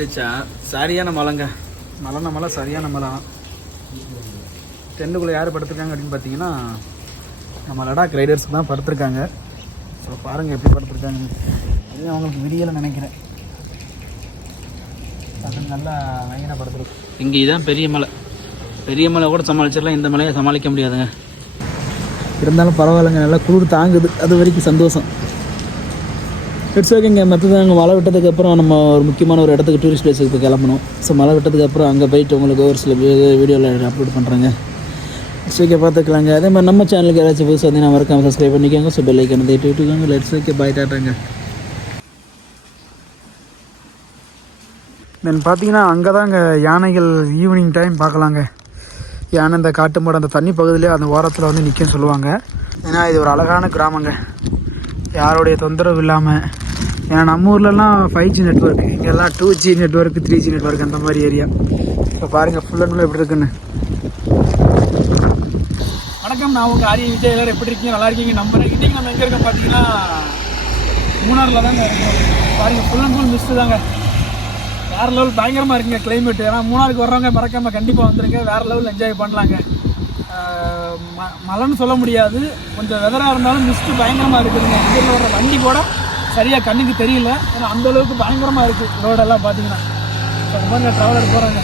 வந்துருச்சா சரியான மழைங்க. மழை சரியான மழை. டென்ட்டுக்குள்ளே யார் படுத்துருக்காங்க அப்படின்னு பார்த்தீங்கன்னா நம்ம லடாக் ரைடர்ஸ்க்கு தான் படுத்துருக்காங்க. ஸோ பாருங்கள் எப்படி படுத்துருக்காங்க. இது அவங்களுக்கு விடியலை நினைக்கிறேன். அது நல்லா பயங்கர படுத்துருக்கு. இங்கே இதுதான் பெரிய மலை கூட சமாளிச்சிடலாம், இந்த மலையை சமாளிக்க முடியாதுங்க. இருந்தாலும் பரவாயில்லைங்க, நல்லா குளிர் தாங்குது, அது வரைக்கும் சந்தோஷம். இட்ஸ் ஓகேங்க. மற்றது அங்கே மழை விட்டதுக்கப்புறம் நம்ம ஒரு முக்கியமான ஒரு இடத்துக்கு டூரிஸ்ட் பிளேஸுக்கு போய் கிளம்பணும். ஸோ மழை விட்டதுக்கப்புறம் அங்கே போயிட்டு உங்களுக்கு ஒரு சில வீடியோவில் அப்லோட் பண்ணுறேங்க. இட்ஸ் ஓகே, பார்த்துக்கலாங்க. அதே மாதிரி நம்ம சேனலுக்கு யாராச்சும் புதுசு வந்து நான் மறக்காமல் சப்ஸ்கிரைப் பண்ணிக்கோங்க. ஸோ பெல் ஐக்கனை தட்டி விட்டுக்கோங்க. இட்ஸ் ஓகே, பாய், டாட்டாங்க. தென் பார்த்தீங்கன்னா அங்கே தான் அங்கே யானைகள் ஈவினிங் டைம் பார்க்கலாங்க. யானை இந்த காட்டு மாடு அந்த தண்ணி பகுதியிலே அந்த ஓரத்தில் வந்து நிற்கன்னு சொல்லுவாங்க. ஏன்னா இது ஒரு அழகான கிராமங்க, யாருடைய தொந்தரவு இல்லாமல். ஏன்னா நம்ம ஊர்லலாம் 5G நெட்ஒர்க், இங்கெல்லாம் 2G நெட்ஒர்க் 3G நெட்ஒர்க் அந்த மாதிரி ஏரியா. இப்போ பாருங்கள் ஃபுல் அண்ட் ஃபுல் எப்படி இருக்குன்னு. வணக்கம், நான் உங்கள் ஆரிய விஜய். எல்லோரும் எப்படி இருக்கீங்க? நல்லா இருக்கீங்க நம்புறேன். இன்றைக்கி நம்ம எங்கே இருக்கோம் பார்த்தீங்கன்னா மூணாரில் தாங்க இருக்கோம். பாருங்கள் ஃபுல் அண்ட் ஃபுல் மிஸ்ட்டு தாங்க. வேறு லெவல் பயங்கரமாக இருக்குங்க கிளைமேட்டு. ஏன்னா மூணாருக்கு வர்றவங்க மறக்காமல் கண்டிப்பாக வந்துடுங்க. வேறு லெவலில் என்ஜாய் பண்ணலாங்க. மழைன்னு சொல்ல முடியாது, கொஞ்சம் வெதராக இருந்தாலும் மிஸ்ட்டு பயங்கரமாக இருக்குதுங்க. இங்கே வர்ற வண்டி கூட சரியாக கண்ணுக்கு தெரியல, ஏன்னா அந்தளவுக்கு பயங்கரமாக இருக்குது ரோடெல்லாம் பார்த்தீங்கன்னா. அந்த மாதிரி ட்ராவலர் போகிறாங்க,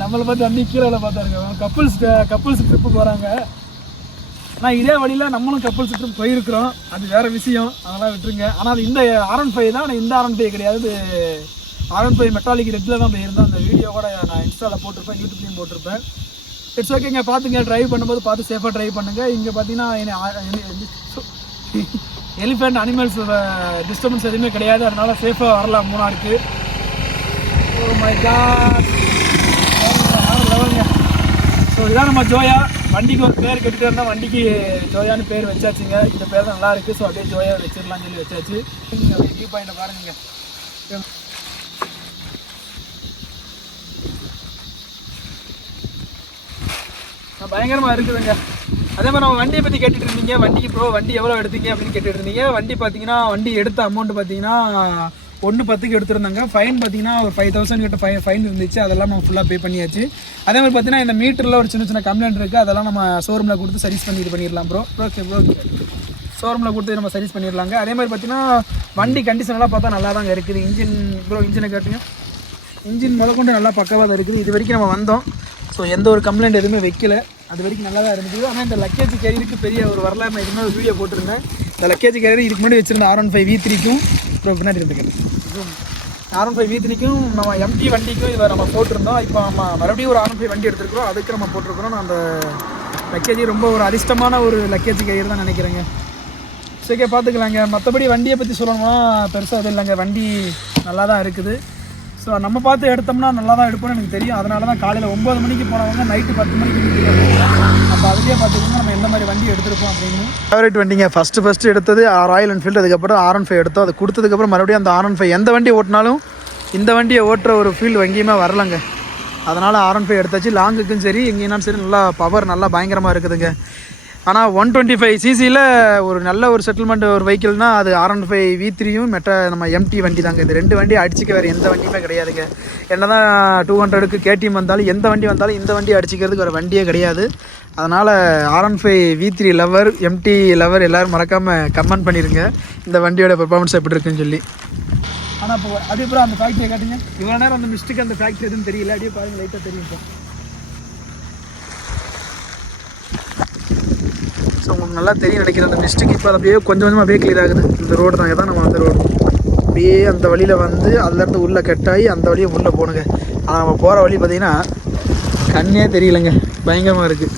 நம்மளை பார்த்து வண்டி கீழே பார்த்தாருங்க. கப்புள்ஸ் ட்ரிப்பு போகிறாங்க. ஆனால் இதே வழியில் நம்மளும் கப்புள்ஸ் ட்ரிப் போயிருக்கிறோம், அது வேறு விஷயம், அதெல்லாம் விட்டுருங்க. ஆனால் அது இந்த R15 தான், ஆனால் இந்த R15 கிடையாது. R15 மெட்டாலிக் ரெட்டில் தான் போயிருந்தோம். அந்த வீடியோ கூட நான் இன்ஸ்டாவில் போட்டிருப்பேன், யூடியூப்லேயும் போட்டிருப்பேன். இட்ஸ் ஓகேங்க, பார்த்துங்க. ட்ரைவ் பண்ணும்போது பார்த்து சேஃபாக ட்ரைவ் பண்ணுங்கள். இங்கே பார்த்தீங்கன்னா எலிஃபெண்ட் அனிமல்ஸ் டிஸ்டர்பன்ஸ் எதுவுமே கிடையாது, அதனால் சேஃபாக வரலாம் மூணாருக்கு. ஓ மை காட், லெவலுங்க. ஸோ இதான் நம்ம ஜோயா. வண்டிக்கு ஒரு பேர் கட்டிட்டு இருந்தால் வண்டிக்கு ஜோயான்னு பேர் வச்சாச்சுங்க. இந்த பேர் தான் நல்லா இருக்குது. ஸோ அப்படியே ஜோயா வச்சிடலாம்னு சொல்லி வச்சாச்சு. வியூ பாயிண்ட்டை பாருங்க, பயங்கரமாக இருக்குதுங்க. அதே மாதிரி நம்ம வண்டியை பற்றி கேட்டுட்டு இருந்தீங்க. வண்டி எவ்வளோ எடுத்தீங்க அப்படின்னு கேட்டுட்டு இருந்தீங்க. வண்டி பார்த்தீங்கன்னா வண்டி எடுத்த அமௌண்ட் பார்த்தீங்கன்னா 110க்கு எடுத்துருந்தாங்க. ஃபைன் பார்த்தீங்கன்னா ஒரு 5000 கிட்ட ஃபைன் இருந்துச்சு. அதெல்லாம் நம்ம ஃபுல்லாக பே பண்ணியாச்சு. அதே மாதிரி பார்த்தீங்கன்னா இந்த மீட்டரில் ஒரு சின்ன கம்ப்ளைண்ட் இருக்குது, அதெல்லாம் நம்ம ஷோரூமில் கொடுத்து சர்வீஸ் பண்ணி இது பண்ணிடலாம் ப்ரோ. ஷோரூமில் கொடுத்து நம்ம சர்வீஸ் பண்ணிடலாங்க. அதே மாதிரி பார்த்தீங்கன்னா வண்டி கண்டிஷனெல்லாம் பார்த்தா நல்லா தாங்க இருக்குது. இன்ஜினை காட்டுங்க. இன்ஜின் முதற்கொண்டு நல்லா பக்கவாக தான் இருக்குது. இது வரைக்கும் நம்ம வந்தோம். ஸோ எந்த ஒரு கம்ப்ளைண்ட் எதுவுமே வைக்கல, அது வரைக்கும் நல்லா தான் இருந்துச்சு. ஆனால் இந்த லக்கேஜ் கேரியருக்கு பெரிய ஒரு வரலாறு நான் இதுமாதிரி ஒரு வீடியோ போட்டிருந்தேன். இந்த லக்கேஜ் கேரியர் இதுக்கு முன்னாடி வச்சுருந்த R15 V3க்கும் இப்போ பின்னாடி இருந்துக்கேன் R15 V3க்கும் நம்ம MT வண்டிக்கும் இதை நம்ம போட்டிருந்தோம். இப்போ நம்ம மறுபடியும் ஒரு R15 வண்டி எடுத்துருக்குறோம், அதுக்கு நம்ம போட்டிருக்கிறோம். அந்த லக்கேஜ் ரொம்ப ஒரு அதிர்ஷ்டமான ஒரு லக்கேஜ் கேரியர் தான் நினைக்கிறேங்க. சரிக்கா, பார்த்துக்கலாங்க. மற்றபடி வண்டியை பற்றி சொல்லணும்னா பெருசாக இது இல்லைங்க, வண்டி நல்லா தான் இருக்குது. ஸோ நம்ம பார்த்து எடுத்தோம்னா நல்லா தான் எடுப்போம்னு எனக்கு தெரியும். அதனால தான் காலையில் 9 மணிக்கு போனவங்க நைட்டு 10 மணிக்கு அப்போ அதுலேயே பார்த்துக்கிட்டோம்னா நம்ம எந்த மாதிரி வண்டி எடுத்துருப்போம் அப்படின்னு. ஃபேவரட் வண்டிங்க. ஃபஸ்ட்டு எடுத்தது ராயல் என்ஃபீல்டு, அதுக்கப்புறம் R15 எடுத்தோம். அது கொடுத்ததுக்கப்புறம் மறுபடியும் அந்த R15 எந்த வண்டி ஓட்டினாலும் இந்த வண்டியை ஓட்டுற ஒரு ஃபீல் எங்கேயுமே வரலைங்க. அதனால் R15 எடுத்தாச்சு. லாங்குக்கும் சரி எங்கேனாலும் சரி நல்லா பவர் நல்லா பயங்கரமாக இருக்குதுங்க. ஆனால் 125cc ஒரு நல்ல ஒரு செட்டில்மெண்ட் ஒரு வெஹிக்கிள்னால் அது R15 V3யும் நம்ம MT வண்டி தாங்க. இது 2 வண்டி அடிச்சிக்க வேறு எந்த வண்டியுமே கிடையாதுங்க. என்ன தான் 200க்கு KTM வந்தாலும் எந்த வண்டி வந்தாலும் இந்த வண்டி அடிச்சிக்கிறதுக்கு ஒரு வண்டியே கிடையாது. அதனால் R15 V3 lower MT lower எல்லோரும் மறக்காமல் கமெண்ட் பண்ணிடுங்க இந்த வண்டியோட பெர்ஃபார்மன்ஸ் எப்படி இருக்குன்னு சொல்லி. ஆனால் இப்போ அதுக்கப்புறம் அந்த ஃபேக்ட்ரியை காட்டுங்க. இவ்வளோ நேரம் அந்த மிஸ்டேக் அந்த ஃபேக்ட்ரி எதுவும் தெரியல, அப்படியே பாருங்கள், லைட்டாக தெரியும் இப்போ. ஸோ உங்களுக்கு நல்லா தெரியும் நினைக்கிறேன் அந்த மிஸ்டேக். இப்போ அப்படியே கொஞ்சம் அப்படியே கிளியர் ஆகுது. இந்த ரோடு தாங்க தான் நம்ம அந்த ரோடு அப்படியே அந்த வழியில் வந்து அதுலேருந்து உள்ளே கட்டாகி அந்த வழியை உள்ளே போகணுங்க. ஆனால் நம்ம போகிற வழி பார்த்திங்கன்னா கண்ணே தெரியலைங்க, பயங்கரமாக இருக்குது.